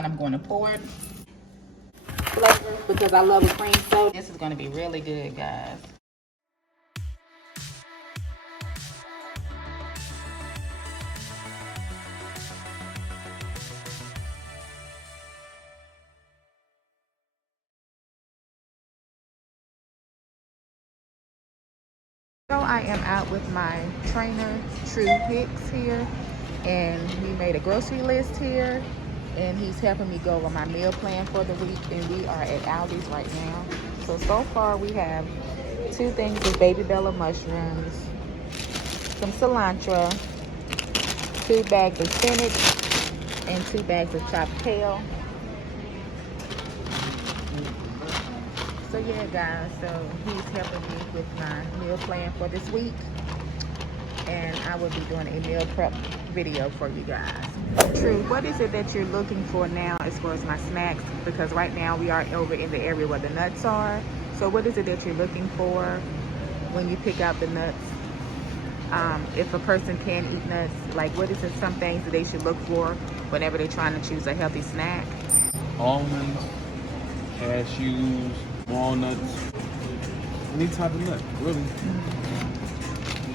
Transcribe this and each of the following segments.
and I'm going to pour it. Flavor, because I love a cream soda. This is going to be really good, guys. So I am out with my trainer, True Hicks here, and we made a grocery list here, and he's helping me go over my meal plan for the week, and we are at Aldi's right now. So far we have 2 things of baby bella mushrooms, some cilantro, 2 bags of spinach, and 2 bags of chopped kale. So yeah, guys, so he's helping me with my meal plan for this week, and I will be doing a meal prep video for you guys. True, what is it that you're looking for now as far as my snacks? Because right now we are over in the area where the nuts are. So what is it that you're looking for when you pick out the nuts? If a person can eat nuts, like what is it, some things that they should look for whenever they're trying to choose a healthy snack? Almonds, cashews, walnuts, any type of nut, really.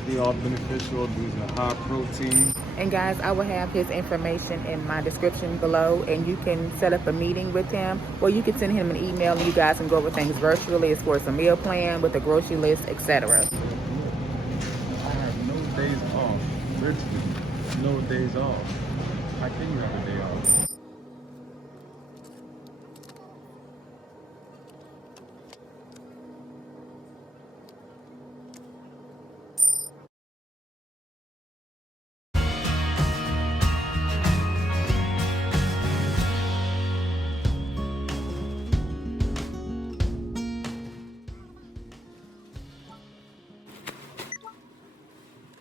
They are beneficial. These are high protein. And guys, I will have his information in my description below, and you can set up a meeting with him, or you can send him an email and you guys can go over things virtually as far as a meal plan with a grocery list, etc. I have no days off. Literally, no days off. How can you have a day off?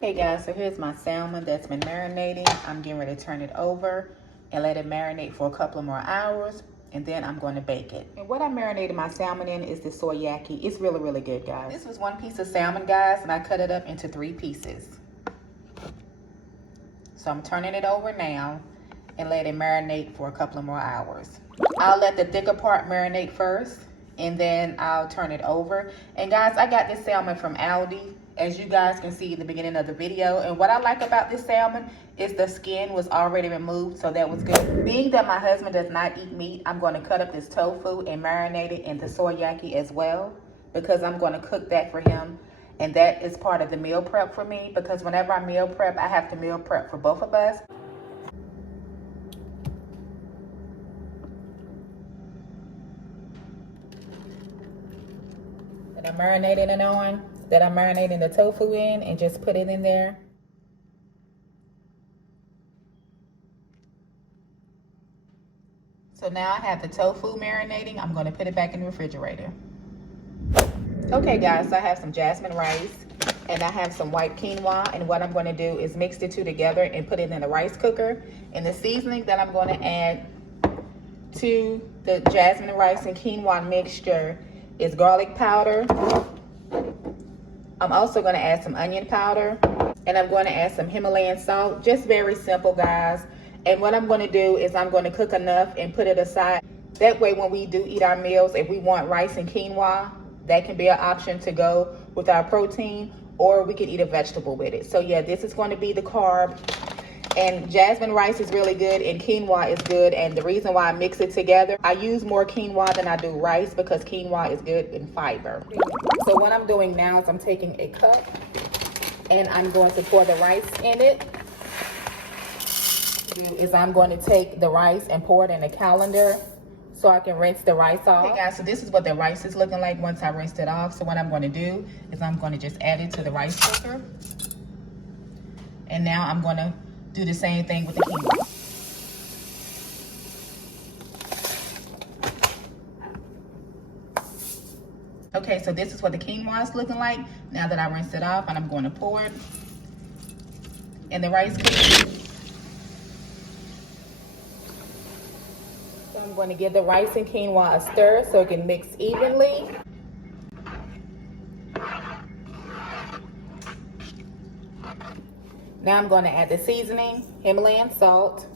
Hey guys, so here's my salmon that's been marinating. I'm getting ready to turn it over and let it marinate for a couple of more hours, and then I'm going to bake it. And what I marinated my salmon in is the soyaki. It's really, really good, guys. This was 1 piece of salmon, guys, and I cut it up into 3 pieces. So I'm turning it over now and let it marinate for a couple of more hours. I'll let the thicker part marinate first, and then I'll turn it over. And guys, I got this salmon from Aldi, as you guys can see in the beginning of the video. And what I like about this salmon is the skin was already removed, so that was good. Being that my husband does not eat meat, I'm going to cut up this tofu and marinate it in the soyaki as well, because I'm going to cook that for him. And that is part of the meal prep for me, because whenever I meal prep, I have to meal prep for both of us. That I'm marinating it on, that I'm marinating the tofu in, and just put it in there. So now I have the tofu marinating. I'm going to put it back in the refrigerator. Okay guys, so I have some jasmine rice and I have some white quinoa, and what I'm going to do is mix the 2 together and put it in the rice cooker. And the seasoning that I'm going to add to the jasmine rice and quinoa mixture is garlic powder. I'm also going to add some onion powder, and I'm going to add some Himalayan salt. Just very simple, guys. And what I'm going to do is I'm going to cook enough and put it aside. That way when we do eat our meals, if we want rice and quinoa, that can be an option to go with our protein, or we can eat a vegetable with it. So yeah, this is going to be the carb. And jasmine rice is really good and quinoa is good. And the reason why I mix it together, I use more quinoa than I do rice because quinoa is good in fiber. So what I'm doing now is I'm taking a cup and I'm going to pour the rice in it. Is I'm going to take the rice and pour it in a colander so I can rinse the rice off. Okay guys, so this is what the rice is looking like once I rinsed it off. So what I'm going to do is I'm going to just add it to the rice cooker. And now I'm going to do the same thing with the quinoa. Okay, so this is what the quinoa is looking like now that I rinsed it off, and I'm going to pour it in the rice cooker. So I'm going to give the rice and quinoa a stir so it can mix evenly. Now I'm going to add the seasoning, Himalayan salt,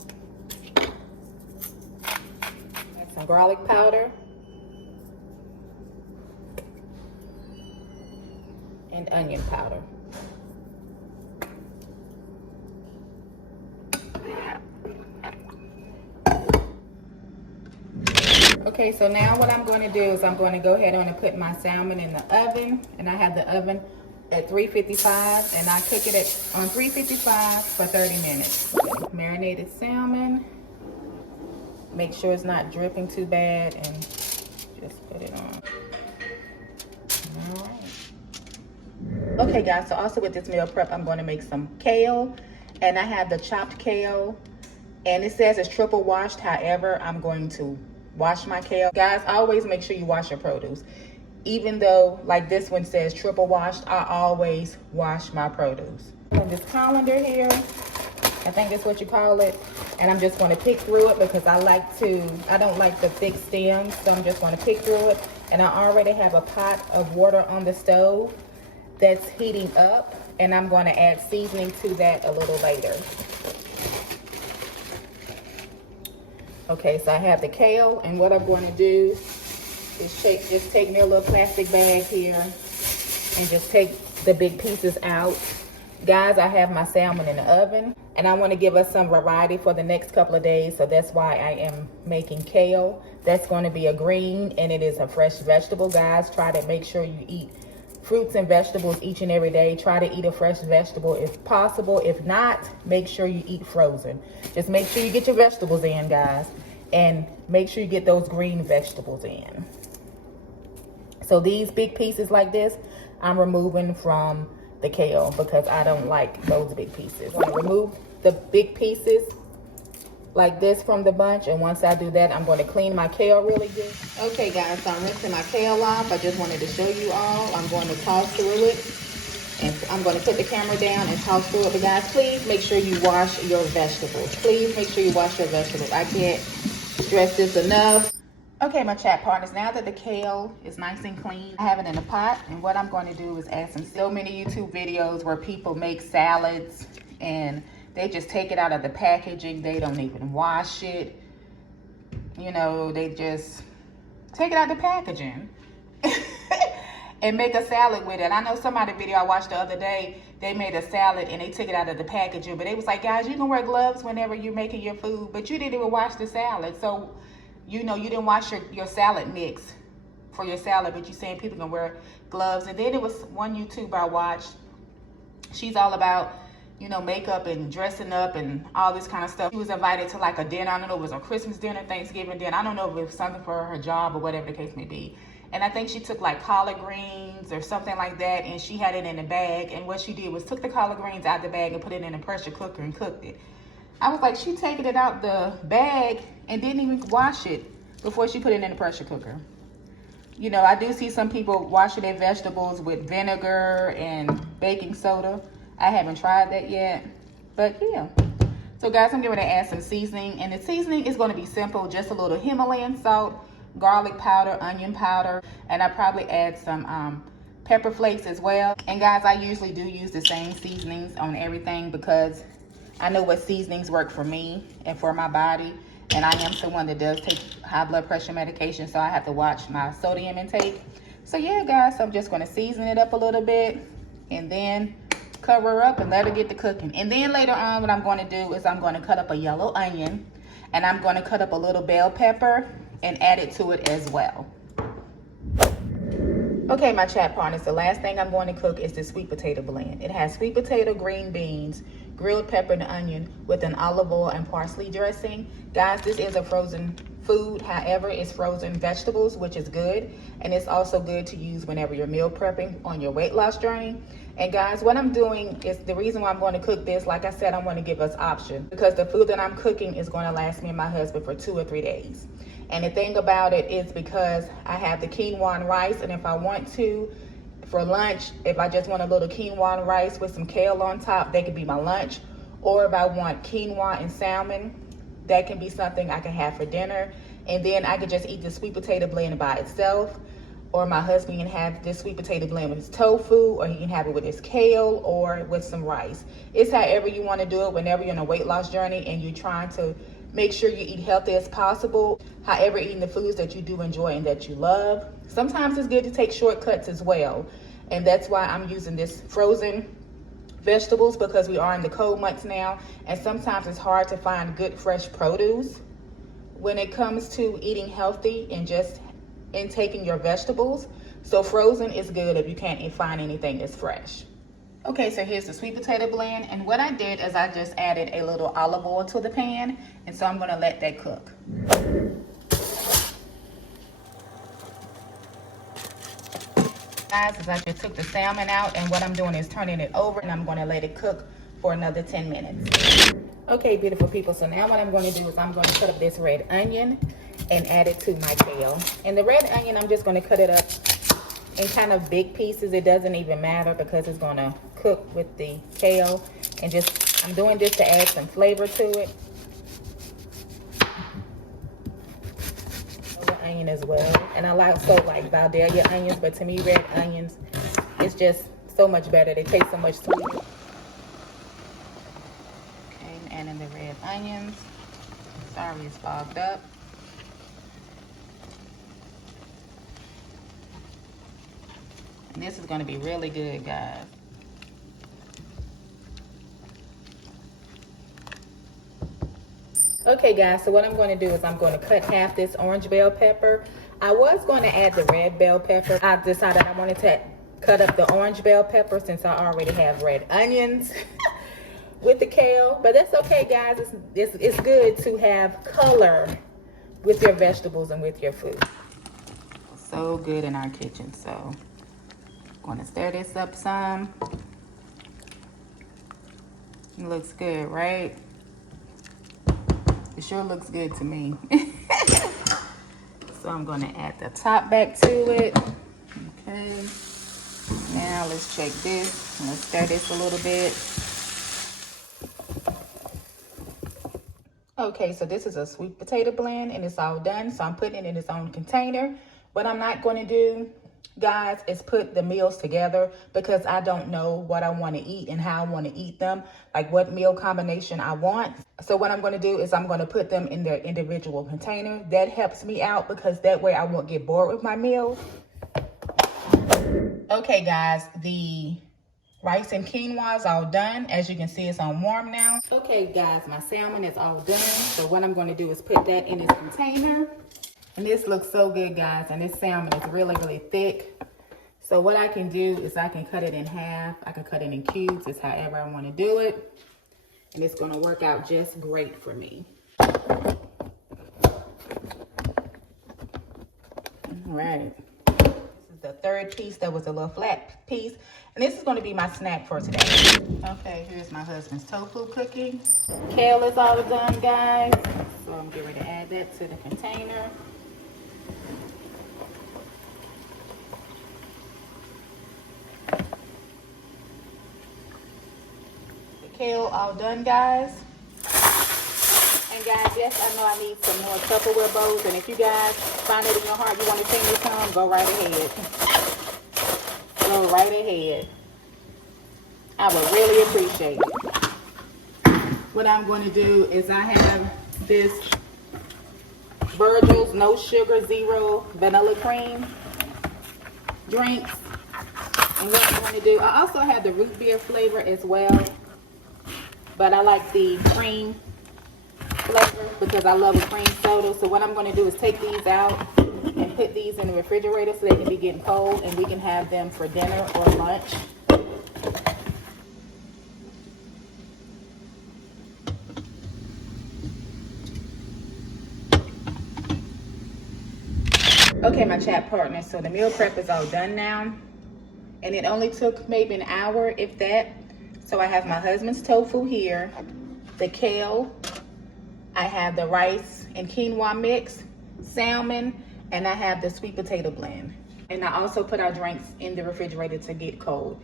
some garlic powder, and onion powder. Okay, so now what I'm going to do is I'm going to go ahead and put my salmon in the oven, and I have the oven at 355, and I cook it on 355 for 30 minutes. Marinated salmon. Make sure it's not dripping too bad, and just put it on. All right. Okay, guys, so also with this meal prep, I'm going to make some kale, and I have the chopped kale, and it says it's triple washed. However, I'm going to wash my kale. Guys, always make sure you wash your produce. Even though, like this one says triple washed, I always wash my produce. And this colander here, I think that's what you call it. And I'm just going to pick through it because I don't like the thick stems. So I'm just going to pick through it. And I already have a pot of water on the stove that's heating up. And I'm going to add seasoning to that a little later. Okay, so I have the kale, and what I'm going to do is just take me a little plastic bag here and just take the big pieces out. Guys, I have my salmon in the oven, and I want to give us some variety for the next couple of days, so that's why I am making kale. That's going to be a green, and it is a fresh vegetable. Guys, try to make sure you eat fruits and vegetables each and every day. Try to eat a fresh vegetable if possible. If not, make sure you eat frozen. Just make sure you get your vegetables in, guys, and make sure you get those green vegetables in. So these big pieces like this, I'm removing from the kale because I don't like those big pieces. I'm gonna remove the big pieces like this from the bunch, and once I do that, I'm going to clean my kale really good. Okay, guys, so I'm rinsing my kale off. I just wanted to show you all. I'm going to toss through it, and I'm going to put the camera down and toss through it. But guys, please make sure you wash your vegetables. Please make sure you wash your vegetables. I can't stress this enough. Okay, my chat partners, now that the kale is nice and clean, I have it in a pot, and what I'm going to do is add so many YouTube videos where people make salads and they just take it out of the packaging. They don't even wash it. You know, they just take it out of the packaging and make a salad with it. I know somebody video I watched the other day, they made a salad and they took it out of the packaging, but they was like, guys, you can wear gloves whenever you're making your food, but you didn't even wash the salad. So, you know, you didn't wash your salad mix for your salad, but you're saying people can wear gloves. And then there was one YouTuber I watched. She's all about, you know, makeup and dressing up and all this kind of stuff. She was invited to like a dinner. I don't know if it was a Christmas dinner, Thanksgiving dinner. I don't know if it was something for her job or whatever the case may be. And I think she took like collard greens or something like that, and she had it in a bag. And what she did was took the collard greens out the bag and put it in a pressure cooker and cooked it. I was like, she taking it out the bag and didn't even wash it before she put it in the pressure cooker. You know, I do see some people washing their vegetables with vinegar and baking soda. I haven't tried that yet, but yeah. So guys, I'm going to add some seasoning, and the seasoning is going to be simple, just a little Himalayan salt, garlic powder, onion powder, and I probably add some pepper flakes as well. And guys, I usually do use the same seasonings on everything because I know what seasonings work for me and for my body. And I am someone that does take high blood pressure medication, so I have to watch my sodium intake. So yeah, guys, I'm just going to season it up a little bit and then cover her up and let her get to cooking. And then later on, what I'm going to do is I'm going to cut up a yellow onion, and I'm going to cut up a little bell pepper and add it to it as well. Okay, my chat partners, the last thing I'm going to cook is the sweet potato blend. It has sweet potato, green beans, grilled pepper and onion with an olive oil and parsley dressing. Guys, this is a frozen food. However, it's frozen vegetables, which is good. And it's also good to use whenever you're meal prepping on your weight loss journey. And guys, what I'm doing is, the reason why I'm going to cook this, like I said, I'm going to give us options because the food that I'm cooking is going to last me and my husband for 2 or 3 days. And the thing about it is because I have the quinoa and rice, and if I want to, for lunch, if I just want a little quinoa and rice with some kale on top, that could be my lunch. Or if I want quinoa and salmon, that can be something I can have for dinner. And then I could just eat the sweet potato blend by itself. Or my husband can have this sweet potato blend with his tofu, or he can have it with his kale or with some rice. It's however you want to do it whenever you're on a weight loss journey and you're trying to Make sure you eat healthy as possible. However, eating the foods that you do enjoy and that you love. Sometimes it's good to take shortcuts as well. And that's why I'm using this frozen vegetables, because we are in the cold months now. And sometimes it's hard to find good fresh produce when it comes to eating healthy and just intaking your vegetables. So frozen is good if you can't find anything that's fresh. Okay, so here's the sweet potato blend, and what I did is I just added a little olive oil to the pan, and so I'm gonna let that cook. Guys, as I just took the salmon out, and what I'm doing is turning it over, and I'm gonna let it cook for another 10 minutes. Okay, beautiful people, so now what I'm gonna do is I'm gonna cut up this red onion and add it to my kale. And the red onion, I'm just gonna cut it up in kind of big pieces. It doesn't even matter because it's gonna cook with the kale. And just, I'm doing this to add some flavor to it. The onion as well. And I also like Vidalia onions, but to me, red onions, it's just so much better. They taste so much sweeter. Okay, and adding the red onions. Sorry, it's fogged up. This is going to be really good, guys. Okay, guys, so what I'm going to do is I'm going to cut half this orange bell pepper. I was going to add the red bell pepper. I decided I wanted to cut up the orange bell pepper since I already have red onions with the kale. But that's okay, guys. It's good to have color with your vegetables and with your food. So good in our kitchen, so going to stir this up some. It looks good, right? It sure looks good to me. So I'm going to add the top back to it. Okay. Now let's check this. Let's stir this a little bit. Okay, so this is a sweet potato blend and it's all done. So I'm putting it in its own container. What I'm not going to do, guys, is put the meals together because I don't know what I want to eat and how I want to eat them, like what meal combination I want. So what I'm going to do is I'm going to put them in their individual container. That helps me out because that way I won't get bored with my meals. Okay, guys, the rice and quinoa is all done. As you can see, it's on warm now. Okay, guys, my salmon is all done. So what I'm going to do is put that in this container. And this looks so good, guys. And this salmon is really, really thick. So what I can do is I can cut it in half. I can cut it in cubes. It's however I want to do it. And it's going to work out just great for me. All right. This is the third piece. That was a little flat piece. And this is going to be my snack for today. Okay, here's my husband's tofu cooking. Kale is all done, guys. So I'm getting ready to add that to the container. Kale all done, guys. And guys, yes, I know I need some more Tupperware bowls, and if you guys find it in your heart you want to send me some, go right ahead. Go right ahead. I would really appreciate it. What I'm going to do is I have this Virgil's no sugar, zero vanilla cream drinks. And what I'm going to do, I also have the root beer flavor as well. But I like the cream flavor because I love a cream soda. So what I'm going to do is take these out and put these in the refrigerator so they can be getting cold and we can have them for dinner or lunch. Okay, my chat partners, so the meal prep is all done now. And it only took maybe an hour, if that. So I have my husband's tofu here, the kale, I have the rice and quinoa mix, salmon, and I have the sweet potato blend. And I also put our drinks in the refrigerator to get cold.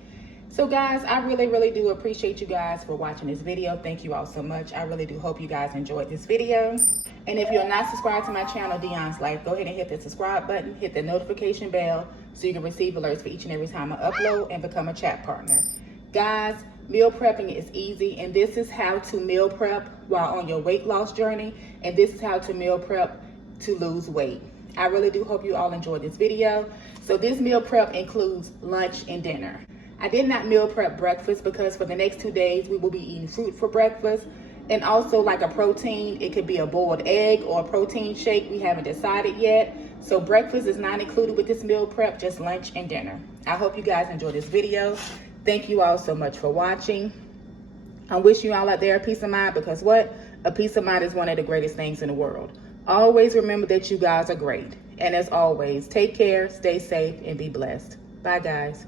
So guys, I really, really do appreciate you guys for watching this video. Thank you all so much. I really do hope you guys enjoyed this video. And if you're not subscribed to my channel, Dionne's Life, go ahead and hit the subscribe button, hit the notification bell so you can receive alerts for each and every time I upload and become a chat partner. Guys, Meal prepping is easy, and this is how to meal prep while on your weight loss journey, and this is how to meal prep to lose weight. I really do hope you all enjoyed this video. So this meal prep includes lunch and dinner. I did not meal prep breakfast because for the next 2 days we will be eating fruit for breakfast, and also like a protein. It could be a boiled egg or a protein shake. We haven't decided yet. So breakfast is not included with this meal prep, just lunch and dinner. I hope you guys enjoyed this video. Thank you all so much for watching. I wish you all out there a peace of mind, because what? A peace of mind is one of the greatest things in the world. Always remember that you guys are great. And as always, take care, stay safe, and be blessed. Bye, guys.